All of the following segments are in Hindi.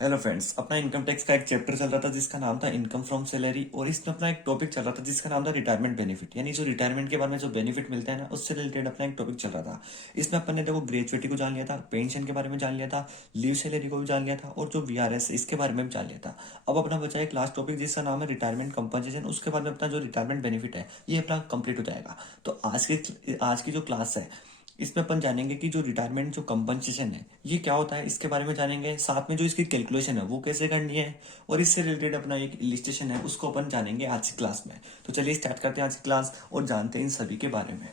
हेलो फ्रेंड्स, अपना इनकम टैक्स का एक चैप्टर चल रहा था जिसका नाम था इनकम फ्रॉम सैलरी, और इसमें अपना एक टॉपिक चल रहा था जिसका नाम था रिटायरमेंट बेनिफिट। यानी जो रिटायरमेंट के बारे में जो बेनिफिट मिलता है ना, उससे रिलेटेड अपना एक टॉपिक चल रहा था। इसमें अपन ने देखो ग्रेजुएटी को जान लिया था, पेंशन के बारे में जान लिया था, लीव सैलरी को भी जान लिया था, और जो वीआरएस इसके बारे में भी जान लिया था। अब अपना बचा एक लास्ट टॉपिक जिसका नाम है रिटायरमेंट कंपनसेशन। उसके बाद में अपना जो रिटायरमेंट बेनिफिट है ये अपना कंप्लीट हो जाएगा। तो आज की जो क्लास है इसमें अपन जानेंगे कि जो रिटायरमेंट जो कंपनसेशन है ये क्या होता है, इसके बारे में जानेंगे। साथ में जो इसकी कैलकुलेशन है वो कैसे करनी है, और इससे रिलेटेड अपना एक इलिस्ट्रेशन है उसको अपन जानेंगे आज की क्लास में। तो चलिए स्टार्ट करते हैं आज की क्लास और जानते हैं इन सभी के बारे में।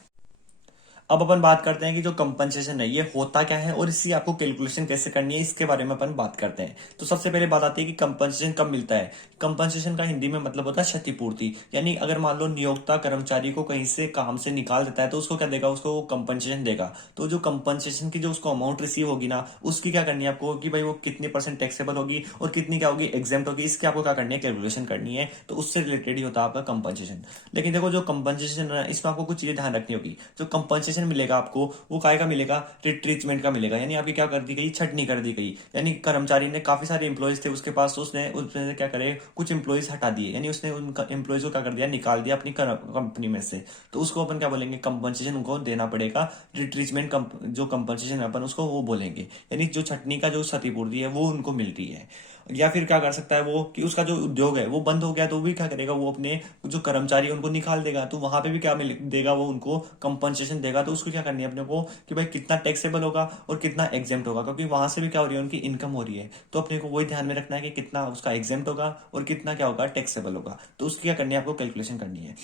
अब अपन बात करते हैं कि जो कंपनसेशन है ये होता क्या है और इसकी आपको कैलकुलेशन कैसे करनी है, इसके बारे में अपन बात करते हैं। तो सबसे पहले बात आती है कि कंपनसेशन कब मिलता है। कंपनसेशन का हिंदी में मतलब होता है क्षतिपूर्ति। यानी अगर मान लो नियोक्ता कर्मचारी को कहीं से काम से निकाल देता है तो उसको क्या देगा, उसको वो कंपनसेशन देगा। तो जो कंपनसेशन की जो उसको अमाउंट रिसीव होगी ना, उसकी क्या करनी है आपको कि भाई वो कितनी परसेंट टैक्सेबल होगी और कितनी क्या होगी एग्जेम्प्ट होगी, इसकी आपको क्या करनी है कैलकुलेशन करनी है। तो उससे रिलेटेड ही होता है आपका कंपनसेशन। लेकिन देखो जो कंपनसेशन है इसमें आपको कुछ चीजें ध्यान रखनी होगी। जो कंपनसेशन मिलेगा आपको वो काय का मिलेगा, रिट्रीचमेंट का मिलेगा। यानी आपकी क्या कर दी गई, छटनी कर दी गई। यानी कर्मचारी ने काफी सारे इंप्लॉयज थे उसके पास, तो उसने उसमें से क्या करे, कुछ इंप्लॉयज हटा दिए। यानी उसने उन इंप्लॉयज को क्या कर दिया, निकाल दिया अपनी कंपनी में से। तो उसको अपन क्या बोलेंगे, कंपनसेशन उनको देना पड़ेगा। रिट्रीचमेंट जो कंपनसेशन अपन उसको वो बोलेंगे। यानी जो छटनी का जो क्षतिपूर्ति है वो उनको मिल रही है। या फिर क्या कर सकता है वो कि उसका जो उद्योग है वो बंद हो गया तो भी क्या करेगा, वो अपने जो कर्मचारी है उनको निकाल देगा। तो वहां पे भी क्या मिल देगा, वो उनको कंपनसेशन देगा। तो उसको क्या करनी है अपने को कि भाई कितना टैक्सेबल होगा और कितना एग्जेम्प्ट होगा, क्योंकि वहां से भी क्या हो रही है, उनकी इनकम हो रही है। तो अपने को वही ध्यान में रखना है कि कितना उसका एग्जेम्प्ट होगा और कितना क्या होगा टैक्सेबल होगा। तो उसकी क्या करनी है, आपको कैलकुलेशन करनी है।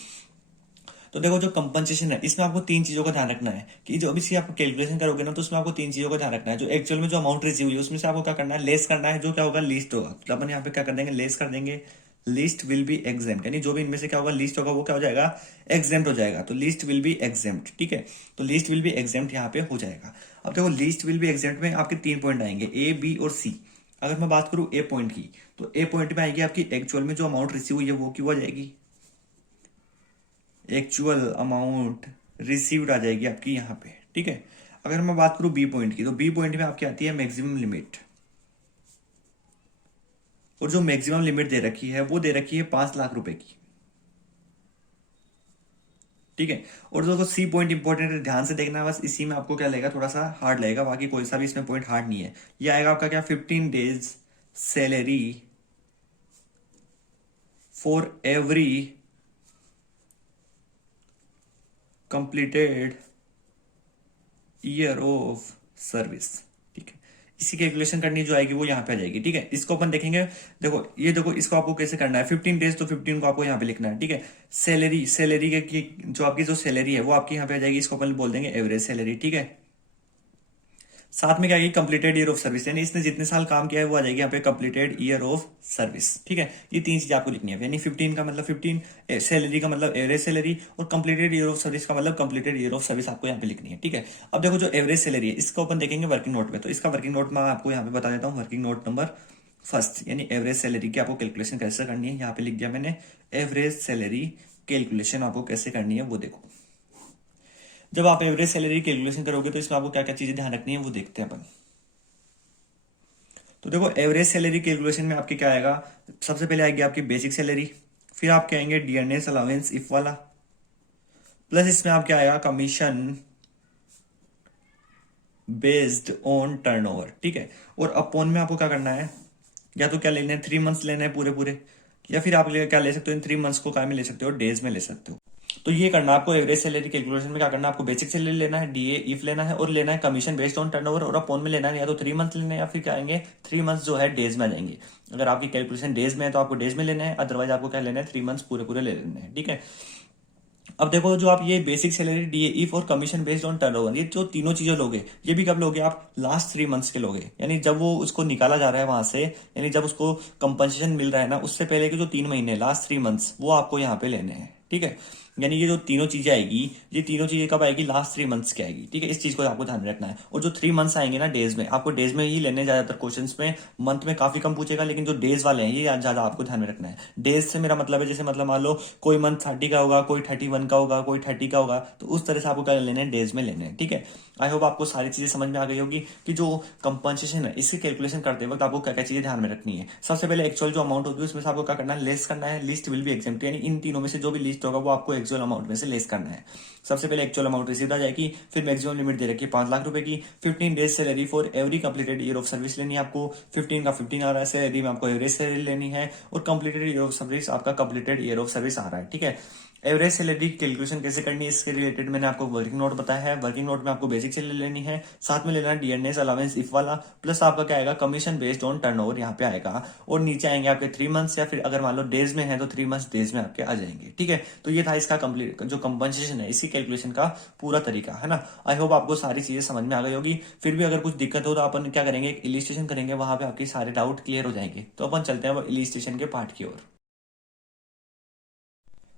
तो देखो जो कंपनसेशन है इसमें आपको तीन चीजों का ध्यान रखना है कि जो अभी से आप कैलकुलेशन करोगे ना, तो उसमें आपको तीन चीजों का ध्यान रखना है। जो एक्चुअल में जो अमाउंट रिसीव हुई है उसमें से आपको क्या करना है, लेस करना है। जो क्या होगा, लीस्ट होगा। तो अपन यहाँ पे क्या कर देंगे, लेस कर देंगे। लिस्ट विल बी एग्जेम्प्ट, यानी जो भी इनमें से क्या होगा लिस्ट होगा वो क्या हो जाएगा, एग्जेम्प्ट हो जाएगा। तो लिस्ट विल बी एग्जेम्प्ट, ठीक है। तो लिस्ट विल बी एग्जेम्प्ट यहाँ पे हो जाएगा। अब देखो लिस्ट विल बी एग्जेम्प्ट में आपके तीन पॉइंट आएंगे, ए बी और सी। अगर मैं बात करूं ए पॉइंट की, तो ए पॉइंट में आएगी आपकी एक्चुअल में जो अमाउंट रिसीव हुई है वो क्यों आ जाएगी, एक्चुअल अमाउंट रिसीव्ड आ जाएगी आपकी यहाँ पे, ठीक है। अगर मैं बात करूं बी पॉइंट की, तो बी पॉइंट में आपकी आती है मैक्सिमम लिमिट। और जो मैक्सिमम लिमिट दे रखी है वो दे रखी है 5 लाख रुपए की, ठीक है। और देखो सी पॉइंट इंपॉर्टेंट है, ध्यान से देखना है बस। इसी में आपको क्या लगेगा, थोड़ा सा हार्ड लगेगा, बाकी कोई सा भी इसमें पॉइंट हार्ड नहीं है। ये आएगा आपका क्या, 15 days salary for every completed year of service, ठीक है। इसी कैलकुलेशन करनी जो आएगी वो यहाँ पे आ जाएगी, ठीक है। इसको अपन देखेंगे। देखो ये देखो इसको आपको कैसे करना है, 15 डेज तो 15 को आपको यहाँ पे लिखना है, ठीक है। सैलरी सैलरी की जो आपकी जो सैलरी है वो आपकी यहाँ पे आ जाएगी, इसको अपन बोल देंगे एवरेज सैलरी, ठीक है। साथ में क्या आएगी, कंप्लीटेड ईयर ऑफ सर्विस, यानी इसने जितने साल काम किया है वो आ जाएगी यहाँ पे कंप्लीटेड ईयर ऑफ सर्विस, ठीक है। ये तीन चीज आपको लिखनी है। यानी 15 का मतलब 15, सैलरी का मतलब एवरेज सैलरी, और कंप्लीटेड ईयर ऑफ सर्विस का मतलब कंप्लीटेड ईयर ऑफ सर्विस आपको यहाँ पे लिखनी है, ठीक है। अब देखो जो एवरेज सैलरी है इसको अपन देखेंगे वर्किंग नोट में। तो इसका वर्किंग नोट मैं आपको यहाँ पे बता देता हूँ, वर्किंग नोट नंबर फर्स्ट। यानी एवरेज सैलरी की आपको कैलकुलेशन कैसे करनी है, यहाँ पे लिख दिया मैंने। एवरेज सैलरी कैलकुलेशन आपको कैसे करनी है वो देखो। जब आप एवरेज सैलरी कैलकुलेशन करोगे तो इसमें आपको क्या क्या चीजें ध्यान रखनी है वो देखते हैं अपन। तो देखो एवरेज सैलरी कैलकुलेशन में आपकी क्या आएगा, सबसे पहले आएगी आपकी बेसिक सैलरी, फिर आपके आएंगे डीएनएस अलाउंस इफ वाला, प्लस इसमें आपके आएगा कमीशन बेस्ड ऑन टर्नओवर, ठीक है। और अपॉन में आपको क्या करना है, या तो क्या लेना है 3 मंथ्स लेना है पूरे पूरे, या फिर आप क्या ले सकते हो, इन 3 मंथ्स को क्या में ले सकते हो, डेज में ले सकते हो। तो ये करना है आपको एवरेज सैलरी कैलकुलेशन में। क्या करना है आपको, बेसिक सैलरी लेना है, डीए इफ लेना है, और लेना है कमीशन बेस्ड ऑन टर्नओवर, और अपॉन में लेना है या तो 3 मंथ लेना है या फिर क्या आएंगे 3 मंथ्स जो है डेज में आ जाएंगे। अगर आपकी कैलकुलेशन डेज में है तो आपको डेज में लेना है, अदरवाइज आपको क्या लेना है 3 मंथ्स पूरे पूरे ले लेने हैं, ठीक है। अब देखो जो आप ये बेसिक सैलरी, डीए इफ और कमीशन बेस्ड ऑन टर्नओवर, ये जो तीनों चीजें लोगे ये भी कब लोगे आप, लास्ट 3 मंथ्स के लोगे। यानी जब वो उसको निकाला जा रहा है वहां से, यानी जब उसको कंपनसेशन मिल रहा है ना, उससे पहले के जो 3 महीने लास्ट 3 मंथ्स वो आपको यहाँ पे लेने हैं, ठीक है। यानी ये जो तीनों चीजें आएगी, ये तीनों चीजें कब आएगी, लास्ट 3 मंथ्स की आएगी, ठीक है। इस चीज को आपको ध्यान में रखना है। और जो 3 मंथ्स आएंगे ना डेज में, आपको डेज में ही लेने ज्यादातर क्वेश्चंस में, मंथ में काफी कम पूछेगा, लेकिन जो डेज वाले हैं ये ज्यादा आपको ध्यान में रखना है। डेज से मेरा मतलब है, जैसे मतलब मान लो कोई मंथ 30 का होगा, कोई 31 का होगा, कोई 30 का होगा, तो उस तरह से आपको क्या लेने हैं, डेज में लेने हैं, ठीक है। आई होप आपको सारी चीजें समझ में आ गई होगी कि जो कंपनसेशन है इसकी कैलकुलेशन करते वक्त आपको क्या क्या चीजें ध्यान में रखनी है। सबसे पहले एक्चुअल जो अमाउंट होगी उसमें से आपको क्या करना है, लेस करना है। लिस्ट विल बी एग्जेम्प्ट, यानी इन तीनों में से जो भी लिस्ट होगा वो आपको एक्चुअल अमाउंट में से लेस करना है। सबसे पहले एक्चुअल अमाउंट रिसीव आ जाएगी, फिर मैक्सिमम लिमिट दे रखी है 5 लाख रुपए की। 15 days salary for every completed year of service लेनी है आपको। 15 का 15 आ रहा है सैलरी में, आपको एवरेज सैलरी लेनी है। और कंप्लीटेड ईयर ऑफ सर्विस आपका कंप्लीटेड ईयर ऑफ सर्विस आ रहा है, ठीक है। एवरेज सैलरी कैलकुलेशन कैसे करनी है इसके रिलेटेड मैंने आपको वर्किंग नोट बताया है। वर्किंग नोट में आपको बेसिक सैलरी लेनी है, साथ में लेना है डीएनएस अलावेंस इफ वाला, प्लस आपका क्या आएगा, कमीशन बेस्ड ऑन टर्नओवर यहाँ पे आएगा। और नीचे आएंगे आपके 3 मंथ्स, या फिर अगर मान लो डेज में है तो 3 मंथ्स डेज में आपके आ जाएंगे, ठीक है। तो ये था इसका कंप्लीट जो कंपनसेशन है इसकी कैलकुलेशन का पूरा तरीका, है ना। आई होप आपको सारी चीजें समझ में आ गई होगी। फिर भी अगर कुछ दिक्कत हो तो अपन क्या करेंगे, एक इलिस्ट्रेशन करेंगे, वहां पे आपके सारे डाउट क्लियर हो जाएंगे। तो अपन चलते हैं वो इलिस्ट्रेशन के पार्ट की ओर।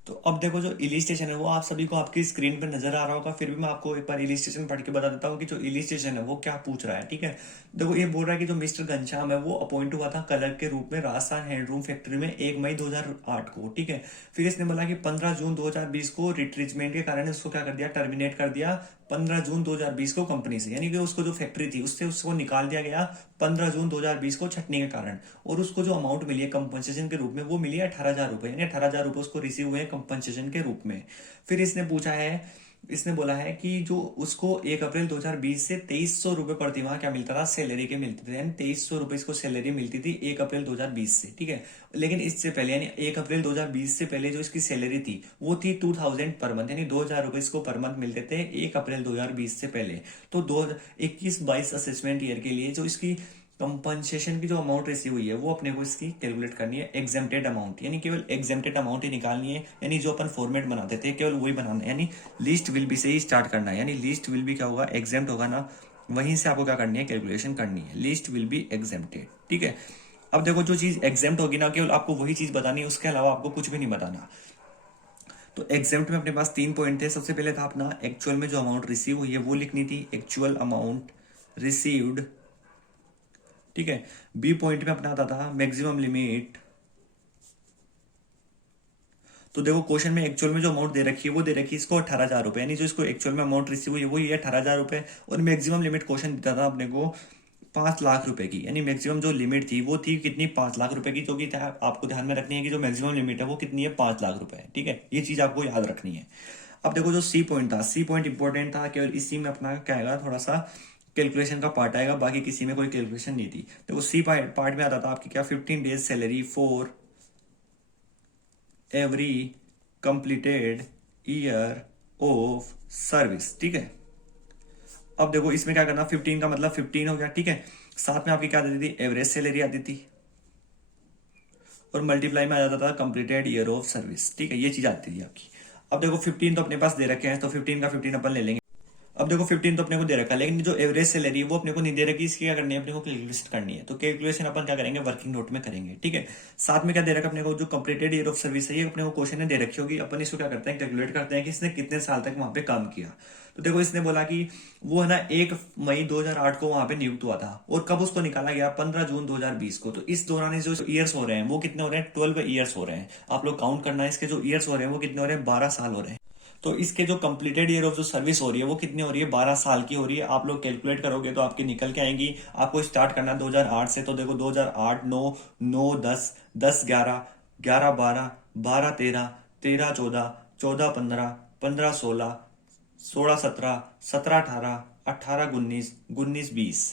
तो अब देखो जो इलिस्ट्रेशन है वो आप सभी को आपकी स्क्रीन पर नजर आ रहा होगा, फिर भी मैं आपको एक बार इलिस्ट्रेशन पढ़ के बता देता हूँ कि जो इलिस्ट्रेशन है वो क्या पूछ रहा है, ठीक है। देखो ये बोल रहा है कि जो मिस्टर घनश्याम है वो अपॉइंट हुआ था कलर के रूप में राजस्थान हैंडलूम फैक्ट्री में 1 मई 2008 को, ठीक है। फिर इसने बोला कि 15 जून 2020 को रिट्रीचमेंट के कारण उसको क्या कर दिया, टर्मिनेट कर दिया 15 जून 2020 को कंपनी से, यानी कि उसको जो फैक्ट्री थी उससे उसको निकाल दिया गया 15 जून 2020 को छटनी के कारण। और उसको जो अमाउंट मिली है कंपनसेशन के रूप में वो मिली है 18,000 रुपए, यानी 18,000 रुपए उसको रिसीव हुए कंपनसेशन के रूप में। फिर इसने पूछा है, इसने बोला है कि जो उसको 1 अप्रैल 2020 से 2300 रुपए प्रति माह क्या मिलता था, सैलरी के मिलते थे, यानी 2300 रुपए इसको सैलरी मिलती थी 1 अप्रैल 2020 से, ठीक है। लेकिन इससे पहले यानी 1 अप्रैल 2020 से पहले जो इसकी सैलरी थी वो थी 2000 पर मंथ, यानी 2000 रुपए इसको पर मंथ मिलते थे 1 अप्रैल 2020 से पहले। तो 2021-22 असेसमेंट ईयर के लिए जो इसकी कंपनसेशन की जो अमाउंट रिसीव हुई है वो अपने को इसकी कैलकुलेट करनी है एग्जेम्प्टेड अमाउंट, यानी केवल एग्जेम्प्टेड अमाउंट ही निकालनी है। यानी जो अपन फॉर्मेट बनाते थे केवल वही बनाना है, यानी लिस्ट विल बी से ही स्टार्ट करना है। यानी लिस्ट विल बी क्या होगा, एग्जेम्प्ट होगा ना, वहीं से आपको क्या करनी है, कैलकुलेशन करनी है। लिस्ट विल बी एग्जेम्प्टेड, ठीक है। अब देखो जो चीज एग्जेम्प्ट होगी ना, केवल आपको वही चीज बतानी है, उसके अलावा आपको कुछ भी नहीं बताना। तो एग्जेम्प्ट में अपने पास 3 पॉइंट थे। सबसे पहले था अपना एक्चुअल में जो अमाउंट रिसीव हुई है वो लिखनी थी, एक्चुअल अमाउंट रिसीव्ड, ठीक है। बी पॉइंट में अपना आता था मैक्सिमम लिमिट। तो देखो क्वेश्चन में एक्चुअल में जो अमाउंट दे रखी है वो दे रखी है इसको 18,000 रुपए, यानी जो इसको एक्चुअल में अमाउंट रिसीव हुई है वो ये 18,000 रुपए। और मैक्सिमम लिमिट क्वेश्चन देता था अपने को 5 लाख रुपए की, यानी मैक्सिमम जो लिमिट थी वो थी कितनी, 5 लाख रुपए की। जो कि आपको ध्यान में रखनी है कि जो मैक्सिमम लिमिट है वो कितनी है, 5 लाख रुपए, ठीक है। ये चीज आपको याद रखनी है। अब देखो जो सी पॉइंट था, सी पॉइंट इंपॉर्टेंट था, केवल इसी में अपना क्या आएगा, थोड़ा सा कैलकुलेशन का पार्ट आएगा, बाकी किसी में कोई कैलकुलेशन नहीं थी। देखो सी पार्ट में आता था आपकी क्या, 15 days salary for every completed year of service, ठीक है। अब देखो इसमें क्या करना, 15 का मतलब 15 हो गया, ठीक है। साथ में आपकी क्या आती थी, एवरेज सैलरी आती थी, और मल्टीप्लाई में आ जाता था कंप्लीटेड ईयर ऑफ सर्विस, ठीक है। ये चीज आती थी आपकी। अब देखो 15 तो अपने पास दे रखे हैं, तो 15 का 15 अपन ले लेंगे। अब देखो 15 तो अपने को दे रखा है, लेकिन जो एवरेज सैलरी है वो अपने को नहीं दे रखी, इसकी क्या करनी है, अपने को कैलकुलेशन करनी है। तो कैलकुलेशन अपन क्या करेंगे, वर्किंग नोट में करेंगे, ठीक है। साथ में क्या दे रखा है अपने को, जो कंप्लीटेड ईयर ऑफ सर्विस है ये अपने को क्वेश्चन में दे रखी होगी, अपन इसको क्या करते हैं, कैलकुलेट करते हैं कि इसने कितने साल तक वहां पे काम किया। तो देखो इसने बोला कि वो है ना 1 मई 2008 को वहां पे नियुक्त हुआ था, और कब उसको निकाला गया, 15 जून 2020 को। तो इस दौरान जो ईयर्स हो रहे हैं वो कितने हो रहे हैं, 12 ईयर्स हो रहे हैं। आप लोग काउंट करना है, इसके जो ईयर्स हो रहे हैं वो कितने हो रहे हैं, 12 साल हो रहे हैं। तो इसके जो कंप्लीटेड ईयर ऑफ जो सर्विस हो रही है वो कितनी हो रही है, 12 साल की हो रही है। आप लोग कैलकुलेट करोगे तो आपकी निकल के आएंगी। आपको स्टार्ट करना है 2008 से, तो देखो 2008 9 9 10 10 11 11 12 12 13 13 14 14 15 15 16 16 17 17 18 18 19 19 20।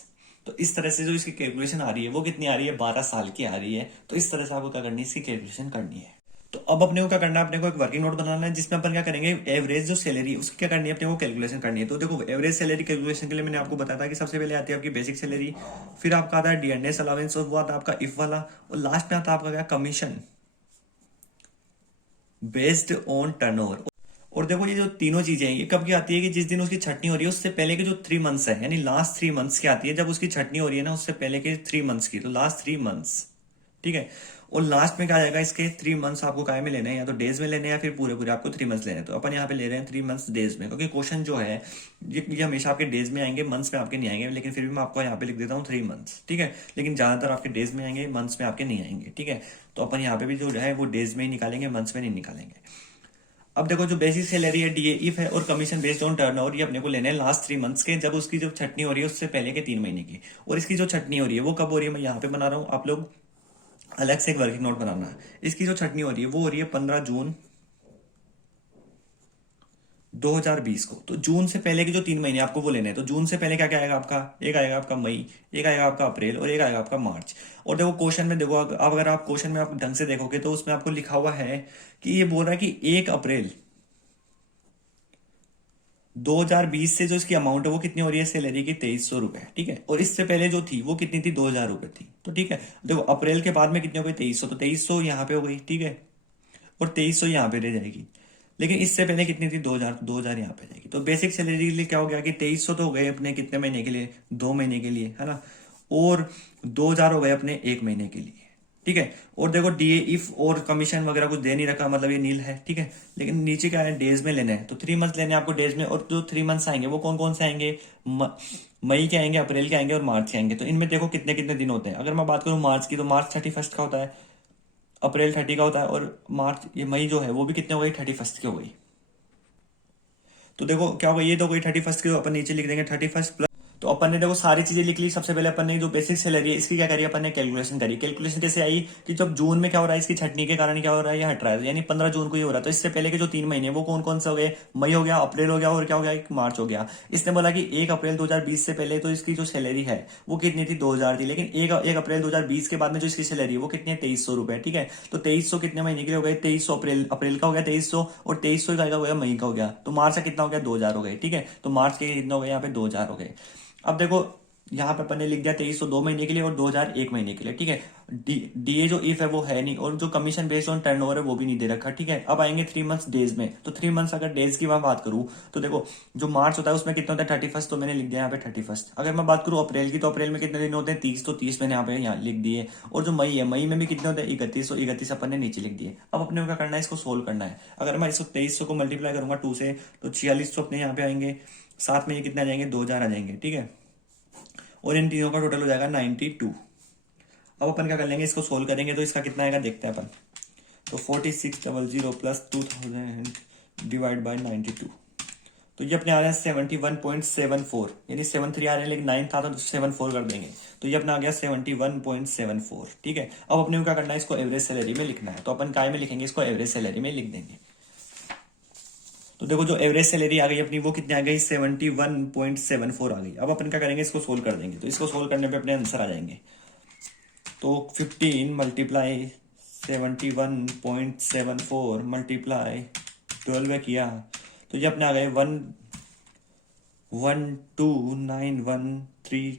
तो इस तरह से जो इसकी कैलकुलेशन आ रही है वो कितनी आ रही है, 12 साल की आ रही है। तो इस तरह से आपको क्या करनी है, इसकी कैलकुलेशन करनी है। तो अब अपने को क्या करना है, अपने को एक वर्किंग नोट बनाना है जिसमें अपन क्या करेंगे, एवरेज जो सैलरी उसकी क्या करनी है, अपने को कैलकुलेशन करनी है। तो देखो एवरेज सैलरी कैलकुलेशन के लिए मैंने आपको बताया था कि सबसे पहले आती है आपकी बेसिक सैलरी, फिर आपका आता है डीएनएस अलावेंस, और वो आता है आपका इफ वाला, और लास्ट में आता है आपका क्या, कमीशन बेस्ड ऑन टर्नओवर। और देखो ये जो तीनों चीजें हैं ये कब की आती है, कि जिस दिन उसकी छटनी हो रही है उससे पहले के जो 3 मंथ्स है, यानी लास्ट 3 मंथ्स की आती है। जब उसकी छटनी हो रही है ना उससे पहले के 3 मंथ्स की, तो लास्ट 3 मंथ्स ठीक है। और लास्ट में क्या आ जाएगा, इसके 3 मंथ्स आपको काय में लेने हैं, या तो डेज में लेने हैं या फिर पूरे पूरे आपको 3 मंथ्स लेने हैं। तो अपन यहाँ पे ले रहे हैं 3 मंथ्स डेज में, क्योंकि क्वेश्चन जो है ये हमेशा आपके डेज में आएंगे, मंथ्स में आपके नहीं आएंगे, लेकिन फिर भी मैं आपको यहाँ पे लिख देता हूँ 3 मंथ्स, ठीक है। लेकिन ज्यादातर आपके डेज में आएंगे, मंथ्स में आपके नहीं आएंगे, ठीक है। तो अपन यहाँ पे भी जो है वो डेज में ही निकालेंगे, मंथ्स में नहीं निकालेंगे। अब देखो जो बेसिक सैलरी है डीए इफ है और कमीशन बेस्ड ऑन टर्नओवर, ये अपने को लेने हैं लास्ट 3 मंथ्स के, जब उसकी जो छटनी हो रही है उससे पहले के 3 महीने की। और इसकी जो छटनी हो रही है वो कब हो रही है, मैं यहाँ पे बना रहा हूँ, आप लोग अलग से एक वर्किंग नोट बनाना है। इसकी जो छटनी हो रही है वो हो रही है 15 जून 2020 को। तो जून से पहले के जो 3 महीने आपको वो लेने हैं। तो जून से पहले क्या क्या आएगा आपका, एक आएगा आपका मई, एक आएगा आपका अप्रैल और एक आएगा आपका मार्च। और देखो क्वेश्चन में देखो, अब अगर आप क्वेश्चन में आप ढंग से देखोगे तो उसमें आपको लिखा हुआ है कि ये बोल रहा है कि 1 अप्रैल 2020 से जो इसकी अमाउंट है वो कितनी हो रही है सैलरी की, 2300 रुपए, ठीक है। और इससे पहले जो थी वो कितनी थी, 2000 रुपए थी। तो ठीक है, देखो अप्रैल के बाद में कितनी हो गई, 2300, तो 2300 यहाँ पे हो गई, ठीक है। और 2300 यहाँ पे रह जाएगी। लेकिन इससे पहले कितनी थी, 2000, 2000 यहाँ पे जाएगी। तो बेसिक सैलरी के लिए क्या हो गया कि 2300 तो हो गए अपने कितने महीने के लिए, 2 महीने के लिए, है ना। और 2000 हो गए अपने 1 महीने के लिए, ठीक है। और देखो डीए इफ और कमीशन वगैरह कुछ दे नहीं रखा, मतलब ये नील है, ठीक है। लेकिन नीचे क्या है, डेज में लेना है। तो 3 मंथ्स लेने हैं आपको डेज में। और जो 3 मंथ्स आएंगे वो कौन कौन से आएंगे, मई के आएंगे, अप्रैल के आएंगे और मार्च के आएंगे। तो इनमें देखो कितने कितने दिन होते हैं। अगर मैं बात करूं मार्च की, तो मार्च 31 का होता है, अप्रैल 30 का होता है, और मार्च ये मई जो है वो भी कितने हो गई, 31 की हो गई। तो देखो क्या होगा, ये तो कोई 31 की, तो अपन नीचे लिख देंगे 31 प्लस। तो अपन ने देखो सारी चीजें लिख ली। सबसे पहले अपन ने जो बेसिक सैलरी है इसकी क्या करी, अपन ने कैलकुलेशन करी। कैलकुलेशन कैसे आई कि जब जून में क्या हो रहा है, इसकी छटनी के कारण क्या हो रहा है, ये हट रहा है, यानी 15 जून को ही हो रहा है। तो इससे पहले के जो 3 महीने वो कौन कौन से हो गए, मई हो गया, अप्रैल हो गया और क्या हो गया, एक मार्च हो गया। इसने बोला कि 1 अप्रैल 2020 से पहले तो इसकी जो सैलरी है वो कितनी थी, 2000 थी। लेकिन एक अप्रैल 2020 के बाद में जो इसकी सैलरी है वो कितनी है, 2300 रुपए, ठीक है। तो 2300 कितने महीने के लिए हो गए, 2300 अप्रैल का हो गया 2300, और 2300 का हो गया मई का हो गया। तो मार्च का कितना हो गया, 2000 हो गए, ठीक है। तो मार्च के कितना हो गया, यहाँ पे 2000 हो गए। अब देखो यहाँ पे अपन ने लिख दिया 2300 2 महीने के लिए और 2000 1 महीने के लिए, ठीक है। डीए जो इफ है वो है नहीं, और जो कमीशन बेस्ड ऑन टर्नओवर है वो भी नहीं दे रखा, ठीक है। अब आएंगे 3 मंथ्स डेज में। तो 3 मंथ्स अगर डेज की मैं बात करूं तो देखो जो मार्च होता है उसमें कितना होता है, 31, तो मैंने लिख दिया यहाँ पे 31। अगर मैं बात करूं अप्रैल की, तो अप्रैल में कितने दिन होते हैं, 30, तो 30 मैंने यहाँ लिख दिए। और जो मई है, मई में भी कितने होते हैं, 31, तो 31 अपन ने नीचे लिख दिए। अब अपने को क्या करना है, इसको सोल्व करना है। अगर मैं इसको 2300 को मल्टीप्लाई करूंगा 2 से, तो 4600 अपने यहाँ पे आएंगे, साथ में ये कितने आ जाएंगे, 2000 आ जाएंगे, ठीक है। और इन तीनों का टोटल हो जाएगा 92। अब अपन क्या कर लेंगे, इसको सोल्व करेंगे तो इसका कितना आएगा देखते हैं अपन। तो 4600 प्लस 2000 डिवाइड बाई 92, तो ये अपने आ रहा है 71.74, यानी 73 आ रहे हैं, लेकिन 9 था तो 74 कर देंगे। तो ये अपना आ गया 71.74, ठीक है। अब अपने को क्या करना है, इसको एवरेज सैलरी में लिखना है। तो अपन काय में लिखेंगे, इसको एवरेज सैलरी में लिख देंगे। तो देखो जो एवरेज सैलरी आ गई अपनी वो कितनी आ गई, 71.74 आ गई। अब अपन क्या करेंगे, इसको सोल्व कर देंगे। तो इसको सोल्व करने पे अपने आंसर आ जाएंगे। तो 15 मल्टीप्लाई 71.74 मल्टीप्लाई 12 किया तो ये अपने आ गए 1129113,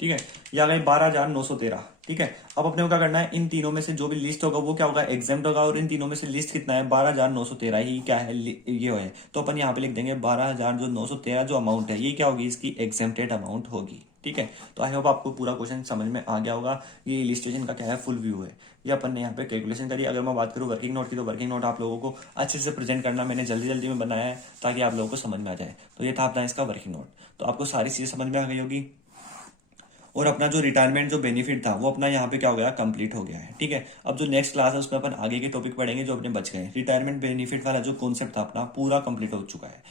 ठीक है। ये आ गए 12,913, ठीक है। अब अपने को क्या करना है, इन तीनों में से जो भी लिस्ट होगा वो क्या होगा, एग्जाम्प्ट होगा। और इन तीनों में से लिस्ट कितना है, 12,913 ही क्या है, ये है। तो अपन यहाँ पे लिख देंगे 12,913 जो अमाउंट है ये क्या होगी, इसकी एग्जेम्प्टेड अमाउंट होगी, ठीक है। तो आई होप आपको पूरा क्वेश्चन समझ में आ गया होगा। ये इलिस्ट्रेशन का क्या है, फुल व्यू है। ये अपन ने यहाँ पे कैलकुलेशन करी। अगर मैं बात करूँ वर्किंग नोट की, तो वर्किंग नोट आप लोगों को अच्छे से प्रेजेंट करना मैंने जल्दी जल्दी में बनाया है ताकि आप लोगों को समझ में आ जाए। तो ये था अपना इसका वर्किंग नोट। तो आपको सारी चीजें समझ में आ गई होगी। और अपना जो रिटायरमेंट जो बेनिफिट था वो अपना यहाँ पे क्या हो गया, कंप्लीट हो गया है, ठीक है। अब जो नेक्स्ट क्लास है उसमें अपन आगे के टॉपिक पढ़ेंगे जो अपने बच गए। रिटायरमेंट बेनिफिट वाला जो कॉन्सेप्ट था अपना पूरा कंप्लीट हो चुका है।